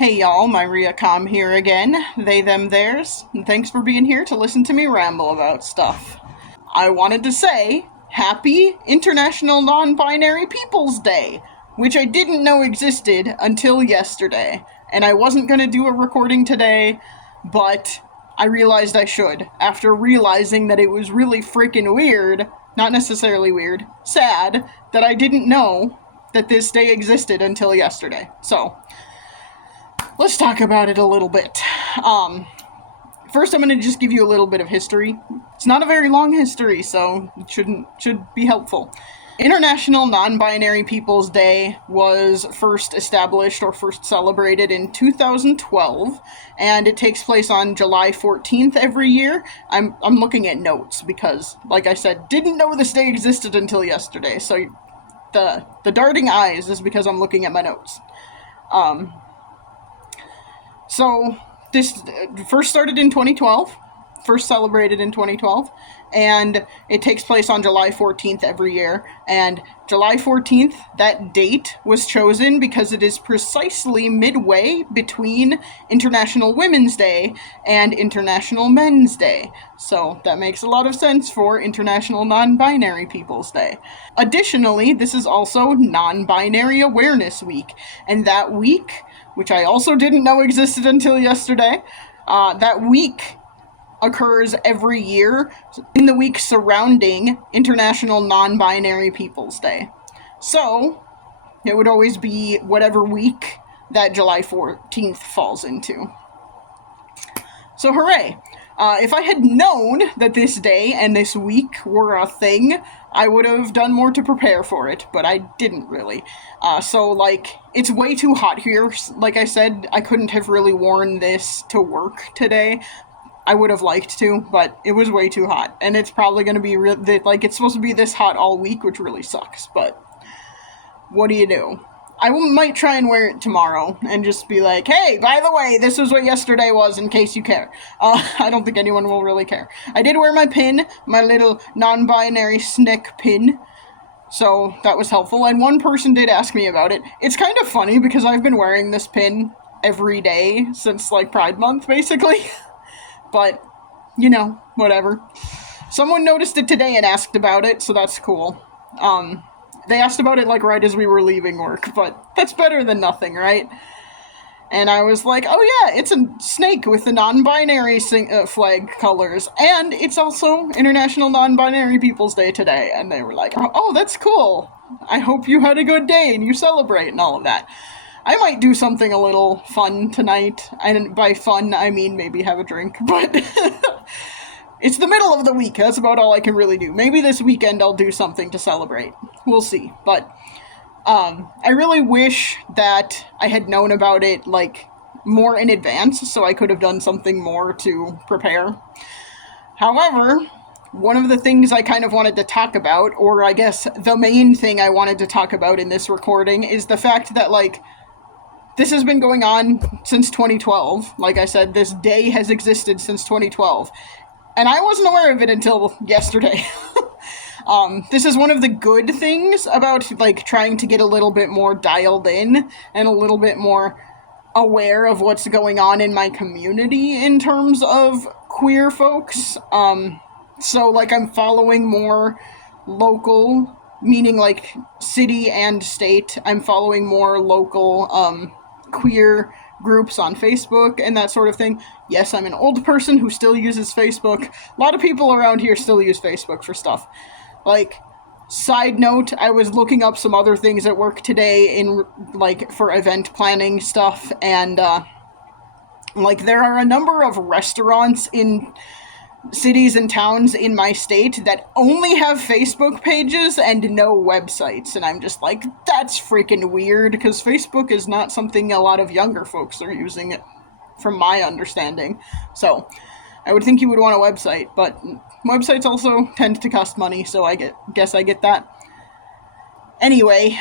Hey y'all, Myria Com here again, they, them, theirs, and thanks for being here to listen to me ramble about stuff. I wanted to say, Happy International Non-Binary Peoples Day, which I didn't know existed until yesterday, and I wasn't gonna do a recording today, but I realized I should, after realizing that it was really freaking weird, not necessarily weird, sad, that I didn't know that this day existed until yesterday. So, let's talk about it a little bit. First, I'm going to just give you a little bit of history. It's not a very long history, so it should be helpful. International Non-Binary Peoples Day was first established or first celebrated in 2012, and it takes place on July 14th every year. I'm looking at notes because, like I said, didn't know this day existed until yesterday, so the darting eyes is because I'm looking at my notes. So, this first started in 2012, first celebrated in 2012, and it takes place on July 14th every year. And July 14th, that date was chosen because it is precisely midway between International Women's Day and International Men's Day. So that makes a lot of sense for International Non-Binary Peoples Day. Additionally, this is also Non-Binary Awareness Week, and that week, which I also didn't know existed until yesterday, that week occurs every year in the week surrounding International Non-Binary Peoples Day. So, it would always be whatever week that July 14th falls into. So hooray! If I had known that this day and this week were a thing, I would have done more to prepare for it, but I didn't really. It's way too hot here. Like I said, I couldn't have really worn this to work today. I would have liked to, but it was way too hot. And it's probably going to be, it's supposed to be this hot all week, which really sucks, but what do you do? I might try and wear it tomorrow and just be like, hey, by the way, this is what yesterday was in case you care. I don't think anyone will really care. I did wear my pin, my little non-binary SNCC pin, so that was helpful, and one person did ask me about it. It's kind of funny because I've been wearing this pin every day since, Pride Month, basically. But, whatever. Someone noticed it today and asked about it, so that's cool. They asked about it, right as we were leaving work, but that's better than nothing, right? And I was like, oh yeah, it's a snake with the non-binary flag colors, and it's also International Non-Binary Peoples Day today. And they were like, oh, that's cool. I hope you had a good day and you celebrate and all of that. I might do something a little fun tonight, and by fun, I mean maybe have a drink, but it's the middle of the week, that's about all I can really do. Maybe this weekend I'll do something to celebrate. We'll see, but I really wish that I had known about it, more in advance, so I could have done something more to prepare. However, one of the things I kind of wanted to talk about, or I guess the main thing I wanted to talk about in this recording, is the fact that, this has been going on since 2012. Like I said, this day has existed since 2012. And I wasn't aware of it until yesterday. This is one of the good things about, trying to get a little bit more dialed in and a little bit more aware of what's going on in my community in terms of queer folks. So, I'm following more local, meaning, city and state. I'm following more local, queer groups on Facebook and that sort of thing. Yes, I'm an old person who still uses Facebook. A lot of people around here still use Facebook for stuff. Side note, I was looking up some other things at work today in, for event planning stuff, and, there are a number of restaurants in cities and towns in my state that only have Facebook pages and no websites, and I'm just like, that's freaking weird, because Facebook is not something a lot of younger folks are using, it from my understanding. So I would think you would want a website, but websites also tend to cost money, so I guess I get that. Anyway,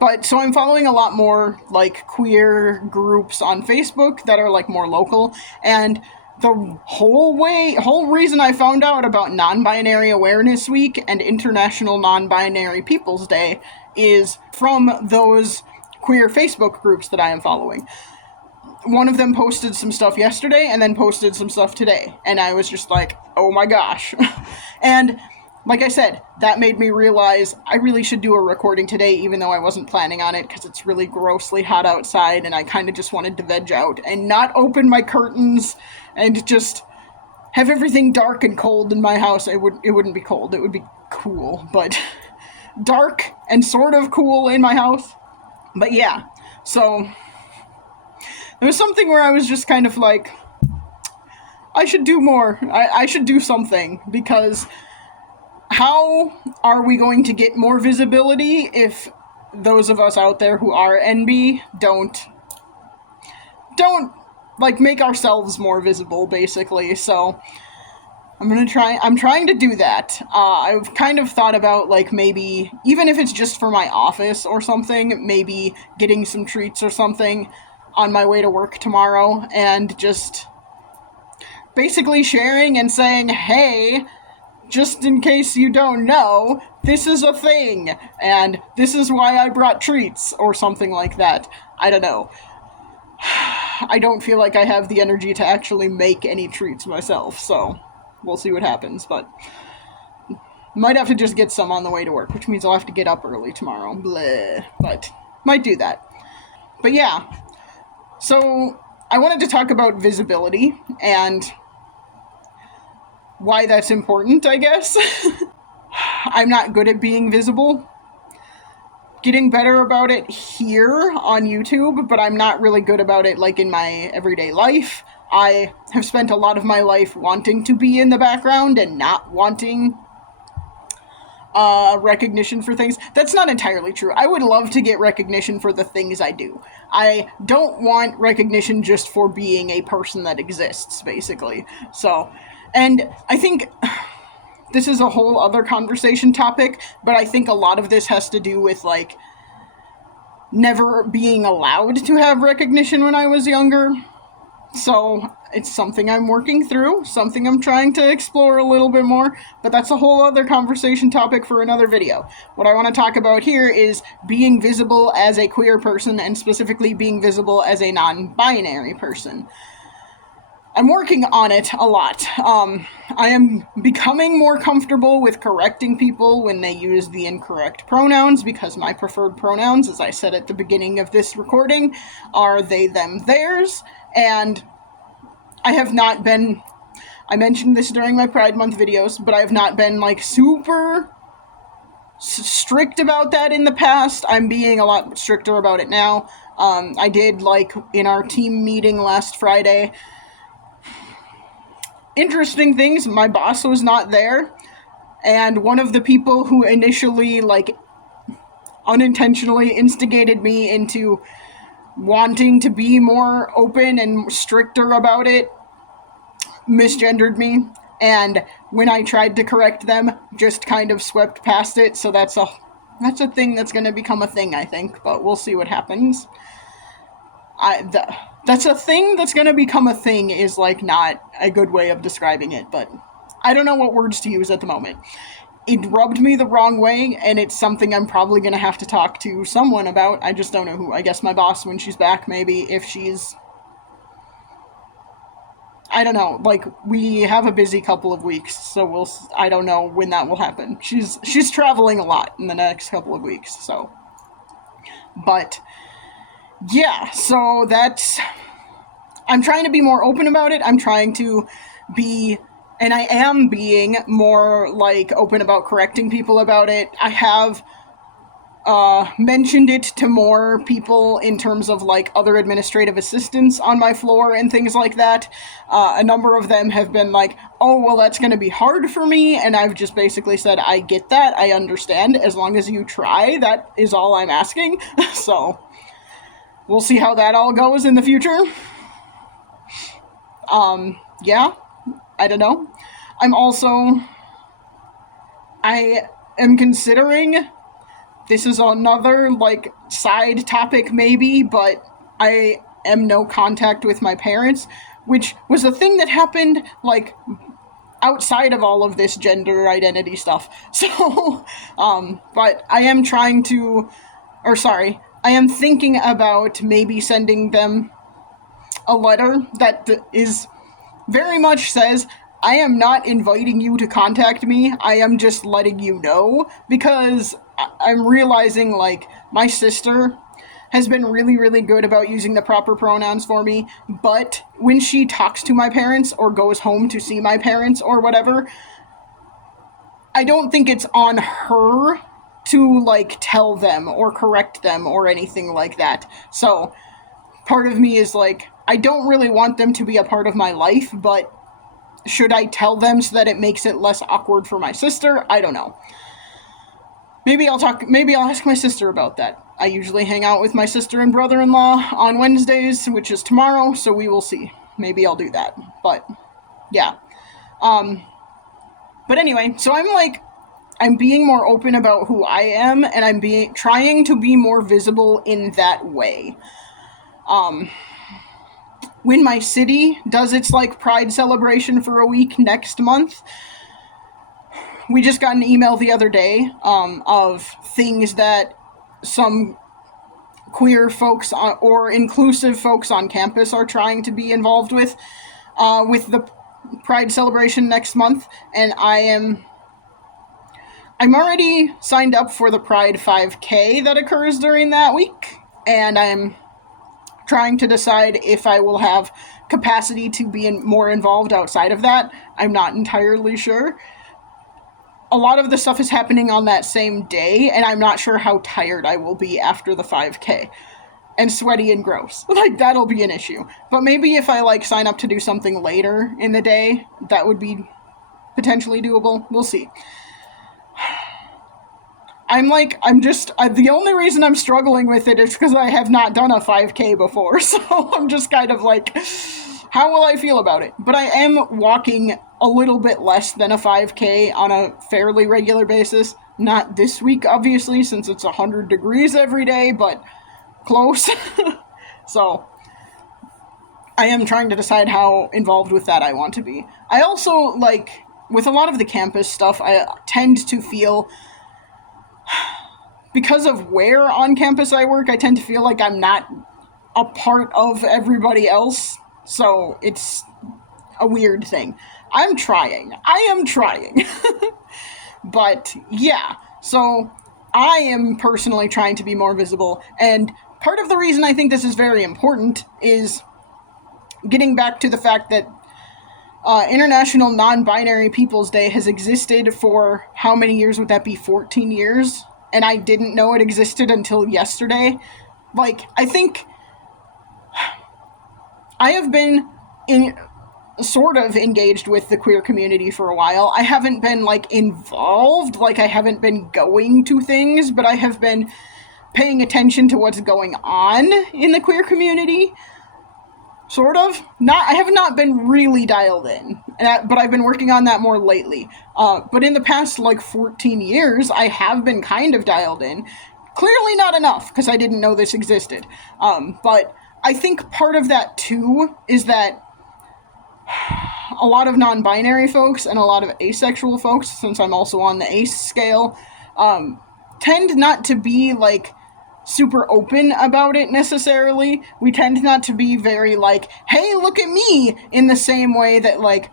but so I'm following a lot more queer groups on Facebook that are more local, and the whole reason I found out about Non-Binary Awareness Week and International Non-Binary Peoples Day is from those queer Facebook groups that I am following. One of them posted some stuff yesterday and then posted some stuff today. And I was just like, oh my gosh. And like I said, that made me realize I really should do a recording today, even though I wasn't planning on it, because it's really grossly hot outside and I kind of just wanted to veg out and not open my curtains and just have everything dark and cold in my house. It wouldn't be cold, it would be cool, but dark and sort of cool in my house. But yeah, so there was something where I was just kind of like, I should do more. I should do something, because how are we going to get more visibility if those of us out there who are enby don't like make ourselves more visible, basically? So I'm trying to do that. I've kind of thought about, like, maybe, even if it's just for my office or something, maybe getting some treats or something on my way to work tomorrow, and just basically sharing and saying, hey, just in case you don't know, this is a thing, and this is why I brought treats, or something like that. I don't know. I don't feel like I have the energy to actually make any treats myself, so we'll see what happens, but might have to just get some on the way to work, which means I'll have to get up early tomorrow. Bleh. But might do that. But yeah, so I wanted to talk about visibility and why that's important, I guess. I'm not good at being visible. Getting better about it here on YouTube, but I'm not really good about it, like, in my everyday life. I have spent a lot of my life wanting to be in the background and not wanting recognition for things. That's not entirely true. I would love to get recognition for the things I do. I don't want recognition just for being a person that exists, basically. So, and I think this is a whole other conversation topic, but I think a lot of this has to do with, like, never being allowed to have recognition when I was younger. So it's something I'm working through, something I'm trying to explore a little bit more, but that's a whole other conversation topic for another video. What I want to talk about here is being visible as a queer person, and specifically being visible as a non-binary person. I'm working on it a lot. I am becoming more comfortable with correcting people when they use the incorrect pronouns, because my preferred pronouns, as I said at the beginning of this recording, are they, them, theirs, and I have not been, I mentioned this during my Pride Month videos, but I have not been, like, super strict about that in the past. I'm being a lot stricter about it now. I did, like, in our team meeting last Friday. Interesting things, my boss was not there, and one of the people who initially, like, unintentionally instigated me into wanting to be more open and stricter about it misgendered me, and when I tried to correct them, just kind of swept past it. So that's a thing that's going to become a thing, I think, but we'll see what happens. That's a thing that's going to become a thing is, like, not a good way of describing it, but I don't know what words to use at the moment. It rubbed me the wrong way, and it's something I'm probably going to have to talk to someone about. I just don't know who. I guess my boss when she's back, maybe, if she's... I don't know, like, we have a busy couple of weeks, so I don't know when that will happen. She's traveling a lot in the next couple of weeks, so... But... yeah, so I'm trying to be more open about it. I'm trying to be, and I am being more, like, open about correcting people about it. I have mentioned it to more people in terms of, like, other administrative assistants on my floor and things like that. A number of them have been like, oh, well, that's going to be hard for me, and I've just basically said, I get that, I understand, as long as you try, that is all I'm asking. So... we'll see how that all goes in the future. Yeah, I don't know. I am considering, this is another, like, side topic maybe, but I am no contact with my parents, which was a thing that happened, like, outside of all of this gender identity stuff. So, but I am trying to, or sorry, I am thinking about maybe sending them a letter that is very much says, I am not inviting you to contact me, I am just letting you know, because I'm realizing, like, my sister has been really, really good about using the proper pronouns for me, but when she talks to my parents or goes home to see my parents or whatever, I don't think it's on her to, like, tell them or correct them or anything like that. So part of me is like, I don't really want them to be a part of my life, but should I tell them so that it makes it less awkward for my sister? I don't know. Maybe I'll ask my sister about that. I usually hang out with my sister and brother-in-law on Wednesdays, which is tomorrow, so we will see. Maybe I'll do that. But yeah. But anyway, so I'm being more open about who I am, and I'm trying to be more visible in that way. When my city does its, like, Pride celebration for a week next month, we just got an email the other day of things that some queer folks or inclusive folks on campus are trying to be involved with the Pride celebration next month, and I'm already signed up for the Pride 5K that occurs during that week, and I'm trying to decide if I will have capacity to be more involved outside of that. I'm not entirely sure. A lot of the stuff is happening on that same day, and I'm not sure how tired I will be after the 5K. And sweaty and gross. Like, that'll be an issue. But maybe if I, like, sign up to do something later in the day, that would be potentially doable. We'll see. The only reason I'm struggling with it is because I have not done a 5K before, so I'm just kind of like, how will I feel about it? But I am walking a little bit less than a 5K on a fairly regular basis. Not this week, obviously, since it's 100 degrees every day, but close. So I am trying to decide how involved with that I want to be. I also, like, with a lot of the campus stuff, I tend to feel, because of where on campus I work, I tend to feel like I'm not a part of everybody else. So it's a weird thing. I am trying. But yeah, so I am personally trying to be more visible. And part of the reason I think this is very important is getting back to the fact that International Non-Binary Peoples Day has existed for how many years would that be? 14 years? And I didn't know it existed until yesterday. Like, I think I have been sort of engaged with the queer community for a while. I haven't been, like, involved, like, I haven't been going to things, but I have been paying attention to what's going on in the queer community. Sort of. I have not been really dialed in, but I've been working on that more lately. But in the past, like, 14 years, I have been kind of dialed in. Clearly not enough, because I didn't know this existed. But I think part of that, too, is that a lot of non-binary folks and a lot of asexual folks, since I'm also on the ace scale, tend not to be, like, super open about it necessarily. We tend not to be very, like, hey, look at me, in the same way that, like,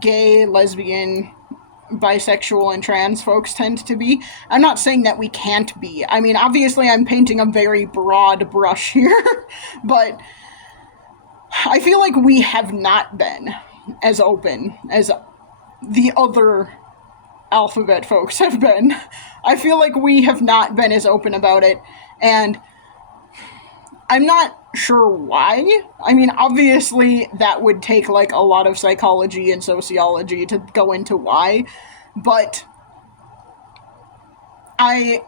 gay, lesbian, bisexual, and trans folks tend to be. I'm not saying that we can't be. I mean, obviously I'm painting a very broad brush here, but I feel like we have not been as open as the other alphabet folks have been. I feel like we have not been as open about it, and I'm not sure why. I mean, obviously that would take, like, a lot of psychology and sociology to go into why, but I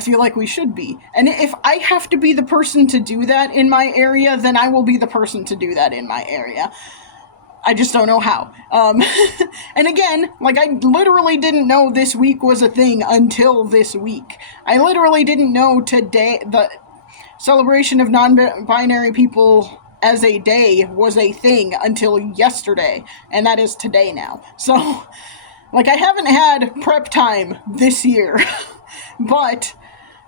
feel like we should be. And if I have to be the person to do that in my area, then I will be the person to do that in my area. I just don't know how. And again, like, I literally didn't know this week was a thing until this week. I literally didn't know today the celebration of non-binary people as a day was a thing until yesterday, and that is today now. So, like, I haven't had prep time this year, but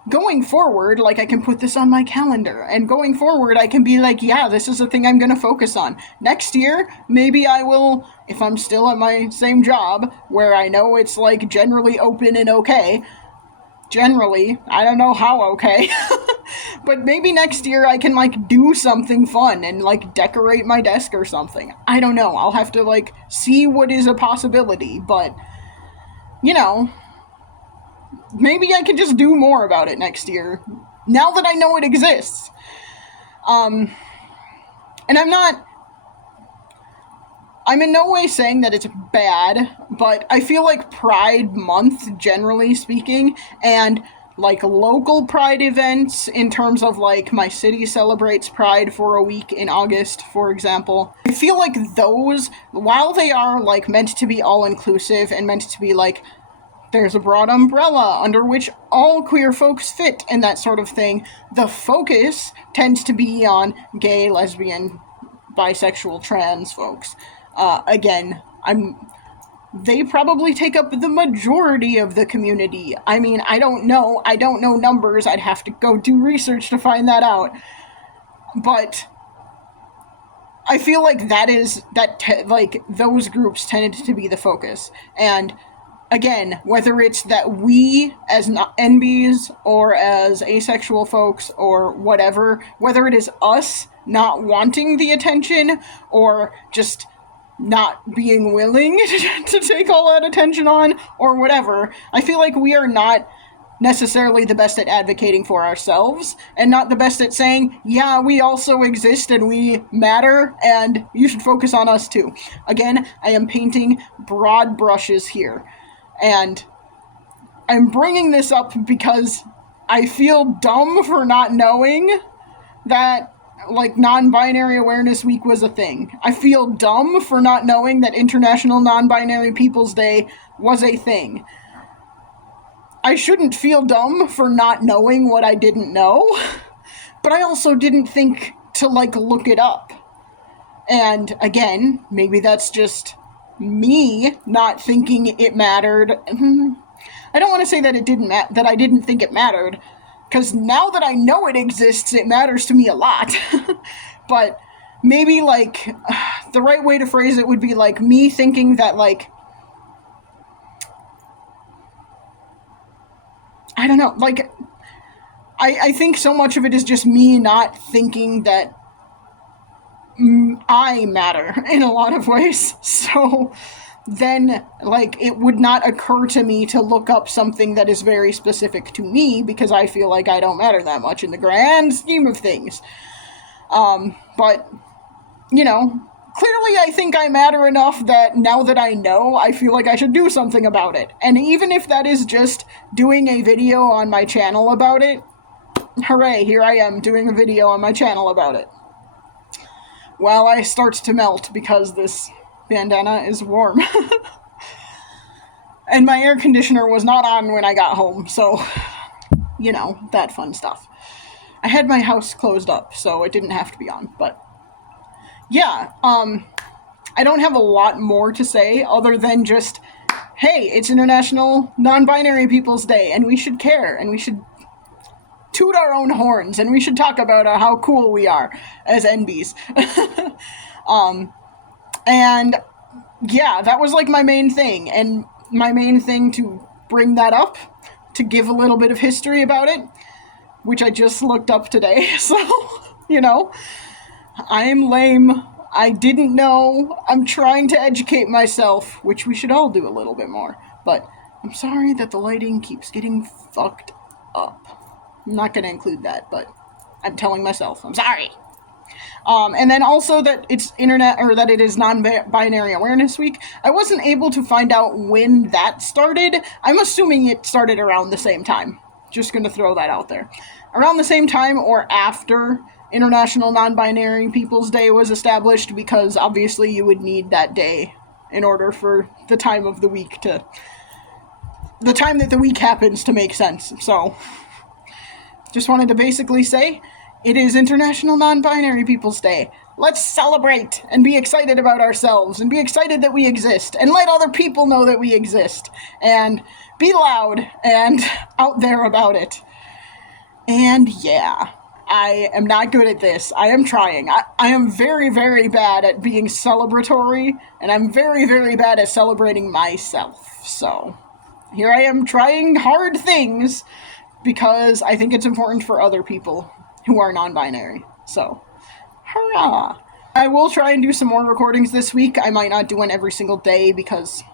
going forward, like, I can put this on my calendar, and going forward, I can be like, yeah, this is the thing I'm going to focus on. Next year, maybe I will, if I'm still at my same job, where I know it's, like, generally open and okay. Generally, I don't know how okay. But maybe next year I can, like, do something fun and, like, decorate my desk or something. I don't know. I'll have to, like, see what is a possibility, but, you know, maybe I can just do more about it next year, now that I know it exists. And I'm in no way saying that it's bad, but I feel like Pride Month, generally speaking, and, like, local Pride events, in terms of, like, my city celebrates Pride for a week in August, for example, I feel like those, while they are, like, meant to be all-inclusive and meant to be, like, there's a broad umbrella under which all queer folks fit and that sort of thing, the focus tends to be on gay, lesbian, bisexual, trans folks. Again, they probably take up the majority of the community. I mean, I don't know numbers. I'd have to go do research to find that out. But I feel like those groups tended to be the focus. And again, whether it's that we as enbys or as asexual folks or whatever, whether it is us not wanting the attention or just not being willing to take all that attention on or whatever, I feel like we are not necessarily the best at advocating for ourselves and not the best at saying, yeah, we also exist and we matter and you should focus on us too. Again, I am painting broad brushes here. And I'm bringing this up because I feel dumb for not knowing that, like, Non-Binary Awareness Week was a thing. I feel dumb for not knowing that International Non-Binary Peoples Day was a thing. I shouldn't feel dumb for not knowing what I didn't know, but I also didn't think to, like, look it up. And again, maybe that's just me not thinking it mattered. I don't want to say that that I didn't think it mattered, because now that I know it exists, it matters to me a lot. But maybe, like, the right way to phrase it would be, like, me thinking that, like, I don't know, like, I think so much of it is just me not thinking that I matter in a lot of ways. So then, like, it would not occur to me to look up something that is very specific to me because I feel like I don't matter that much in the grand scheme of things. But, you know, clearly I think I matter enough that now that I know, I feel like I should do something about it. And even if that is just doing a video on my channel about it, hooray, here I am doing a video on my channel about it. While I start to melt because this bandana is warm. And my air conditioner was not on when I got home, so, you know, that fun stuff. I had my house closed up, so it didn't have to be on, but yeah, I don't have a lot more to say other than just, hey, it's International Non-Binary Peoples Day, and we should care, and we should toot our own horns, and we should talk about how cool we are as enbys. And yeah, that was, like, my main thing, and my main thing to bring that up, to give a little bit of history about it, which I just looked up today, so, you know, I'm lame, I didn't know, I'm trying to educate myself, which we should all do a little bit more, but I'm sorry that the lighting keeps getting fucked up. I'm not going to include that, but I'm telling myself, I'm sorry. And then also that it's that it is Non-Binary Awareness Week. I wasn't able to find out when that started. I'm assuming it started around the same time. Just going to throw that out there. Around the same time or after International Non-Binary Peoples Day was established, because obviously you would need that day in order for the time of the week the time that the week happens to make sense. So, just wanted to basically say, it is International Non-Binary Peoples Day. Let's celebrate and be excited about ourselves and be excited that we exist and let other people know that we exist and be loud and out there about it. And yeah, I am not good at this. I am trying. I am very, very bad at being celebratory, and I'm very, very bad at celebrating myself. So here I am trying hard things because I think it's important for other people who are non binary. So, hurrah! I will try and do some more recordings this week. I might not do one every single day because,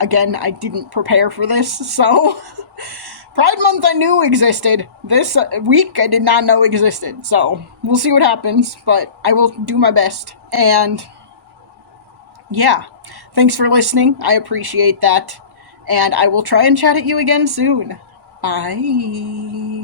again, I didn't prepare for this. So, Pride Month I knew existed. This week I did not know existed. So, we'll see what happens, but I will do my best. And, yeah, thanks for listening. I appreciate that. And I will try and chat at you again soon. Bye.